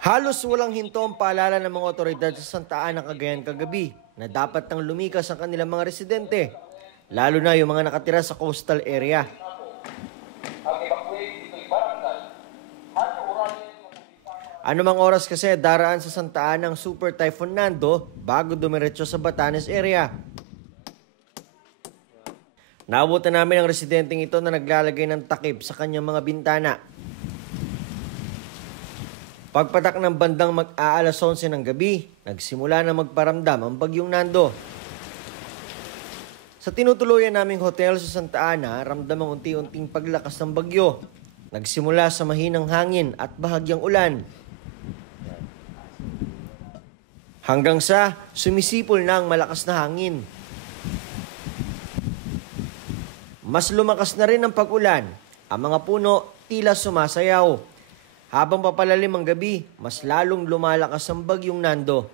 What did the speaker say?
Halos walang hinto ang paalala ng mga otoridad sa Santa Ana, Cagayan kagabi na dapat nang lumikas ang kanilang mga residente, lalo na yung mga nakatira sa coastal area. Anumang oras kasi daraan sa Santa Ana ang Super Typhoon Nando bago dumiretso sa Batanes area. Naabutan namin ang residenteng ito na naglalagay ng takip sa kanyang mga bintana. Pagpatak ng bandang mag-aalas 11 ng gabi, nagsimula na magparamdam ang bagyong Nando. Sa tinutuluyan naming hotel sa Santa Ana, ramdam ang unti-unting paglakas ng bagyo. Nagsimula sa mahinang hangin at bahagyang ulan. Hanggang sa sumisipol na ang malakas na hangin. Mas lumakas na rin ang pag-ulan. Ang mga puno tila sumasayaw. Habang papalalim ang gabi, mas lalong lumalakas ang bagyong Nando.